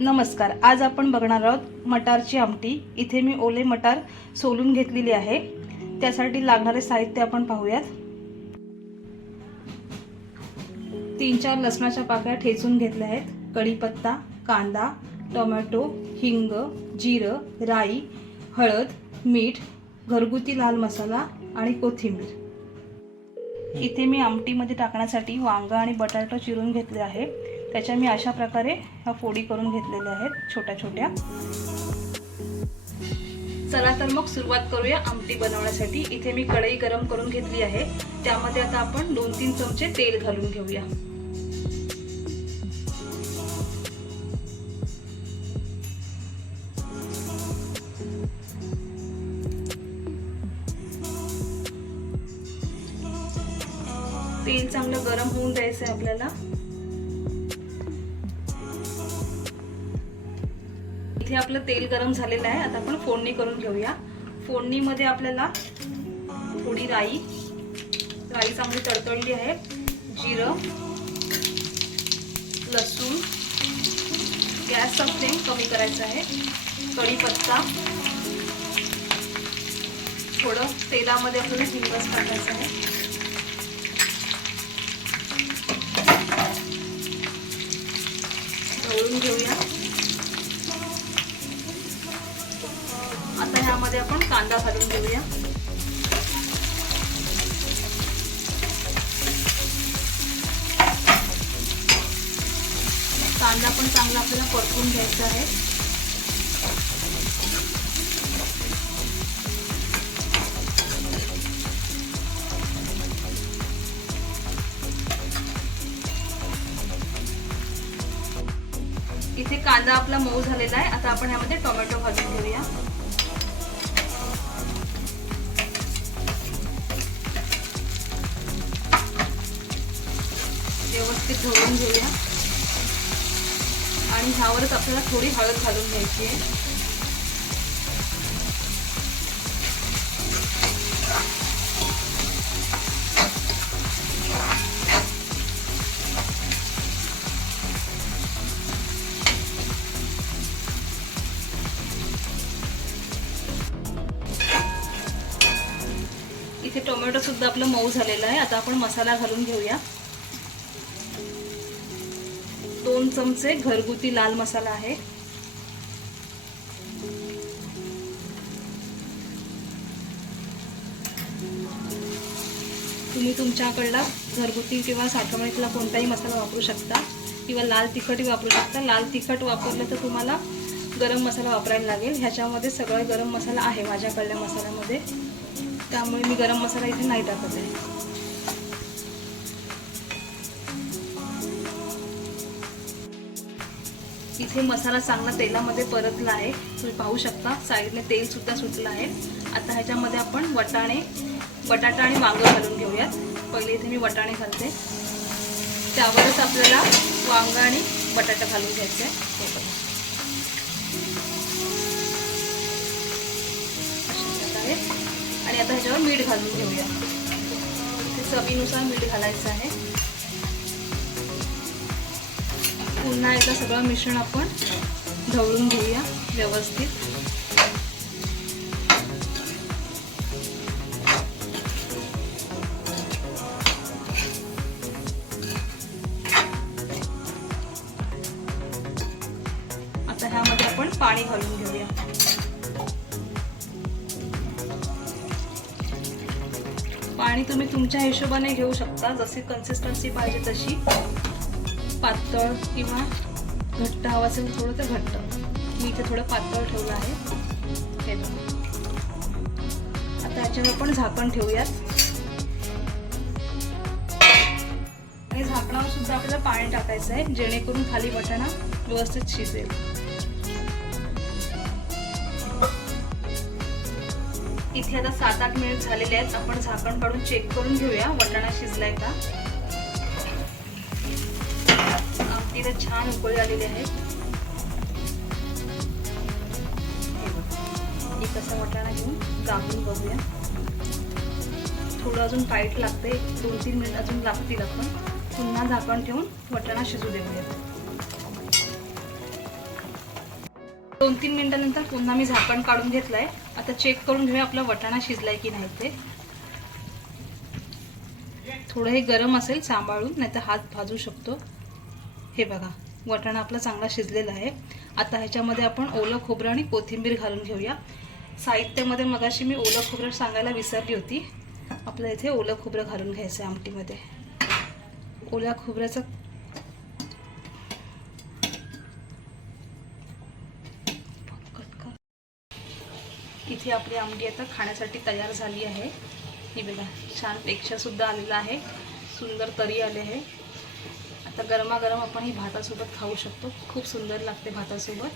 नमस्कार आज आपण बघणार आहोत मटारची आमटी. इथे मी ओले मटार सोलून घेतलेली आहे. त्यासाठी लागणारे साहित्य आपण पाहूयात. तीन चार लसणाच्या पाकळ्या ठेचून घेतल्या आहेत. कढीपत्ता कांदा टोमॅटो हिंग जिरं राई हळद मीठ घरगुती लाल मसाला आणि कोथिंबीर. इथे मी आमटीमध्ये टाकण्यासाठी वांग आणि बटाटा चिरून घेतले आहे. त्याच्या मी अशा प्रकारे ह्या फोडी करून घेतलेल्या आहेत छोट्या छोट्या. चला तर मग सुरुवात करूया आमटी बनवण्यासाठी. इथे मी कढई गरम करून घेतली आहे. त्यामध्ये आता आपण दोन तीन चमचे तेल घालून घेऊया. तेल चांगलं गरम होऊन द्यायचं आहे आपल्याला. इथे आपलं तेल गरम झालेलं आहे. आता आपण फोडणी करून घेऊया. फोडणीमध्ये आपल्याला थोडी राई. राई चांगली तडतडली आहे. जिरं. लसूण. गॅसचा फ्लेम कमी करायचा आहे. कढीपत्ता. थोडं तेलामध्ये आपल्याला हिंगच टाकायचं आहे. घेऊया. आता आपण कांदा घालून घेऊया. कांदा पण चांगला आपल्याला परतून घ्यायचा आहे. इथे कांदा आपला मऊ झालेला आहे. आता आपण ह्यामध्ये टोमॅटो भाजून घेऊया. व्यवस्थित ढवळून घेऊया. आणि ह्यावरच आपल्याला थोडी हळद घालून घ्यायची आहे. इथे टोमॅटो सुद्धा आपलं मऊ झालेलं आहे. आता आपण मसाला घालून घेऊया. दोन चमचे घरगुती लाल मसाला आहे. तुम्ही तुमच्याकडला घरगुती किंवा साठवणीतला कोणताही मसाला वापरू शकता किंवा लाल तिखटही वापरू शकता. लाल तिखट वापरलं तर तुम्हाला गरम मसाला वापरायला लागेल. ह्याच्यामध्ये सगळं गरम मसाला आहे माझ्याकडल्या मसाल्यामध्ये. त्यामुळे मी गरम मसाला इथे नाही टाकत आहे. इथे मसाला चांगला तेलामध्ये परतला आहे. तुम्ही पाहू शकता साईडने तेलसुद्धा सुटलं आहे. आता ह्याच्यामध्ये आपण वटाणे बटाटा आणि वांग घालून घेऊयात. पहिले इथे मी वटाणे घालते. त्यावरच आपल्याला वांग आणि बटाटा घालून घ्यायचे हो आहे. आणि आता ह्याच्यावर मीठ घालून घेऊया इथे चवीनुसार मीठ घालायचं आहे. पुन्हा एकदा सगळं मिश्रण आपण ढवळून घेऊया व्यवस्थित. आता ह्यामध्ये आपण पाणी घालून घेऊया. पाणी तुम्ही तुमच्या हिशोबाने घेऊ शकता जशी कन्सिस्टन्सी पाहिजे तशी. पातळ किंवा घट्ट हवं असेल थोडं तर घट्ट. मी इथे थोडं पातळ ठेवलं आहे. हे आता याच्यावर आपण झाकण ठेवूयात. आणि झाकणावर सुद्धा आपल्याला पाणी टाकायचं आहे जेणेकरून खाली वाटाणा व्यवस्थित शिजेल. इथे आता सात आठ मिनिट झालेले आहेत. आपण झाकण काढून चेक करून घेऊया वटाणा शिजलाय का. तिथे छान उकळी आलेली आहे. एक असा वाटाणा घेऊन गाळून बघूया. थोडं अजून टाईट लागते दोन तीन मिनिट अजून लागतील आपण पुन्हा झाकण ठेवून वाटाणा शिजू देऊया. दोन तीन मिनिटानंतर पुन्हा मी झाकण काढून घेतलंय. आता चेक करून घेऊया आपला वटाणा शिजलाय की नाही ते. थोडं हे गरम असेल सांभाळून नाही तर हात भाजू शकतो. हे बघा वाटाणा आपला चांगला शिजलेला आहे. आता ह्याच्यामध्ये आपण ओलं खोबरं आणि कोथिंबीर घालून घेऊया. साहित्यामध्ये मगाशी मी ओलं खोबरं सांगायला विसरली होती. आपल्या इथे ओलं खोबरं घालून घ्यायचं आहे आमटीमध्ये. ओल्या खोबऱ्याचं इथे आपली आमटी आता खाण्यासाठी तयार झाली आहे. ही बघा छान टेक्स्चर सुद्धा आलेलं आहे. सुंदर तरी आले आहे. तर गरमागरम आपण ही भातासोबत खाऊ शकतो. खूप सुंदर लागते भातासोबत.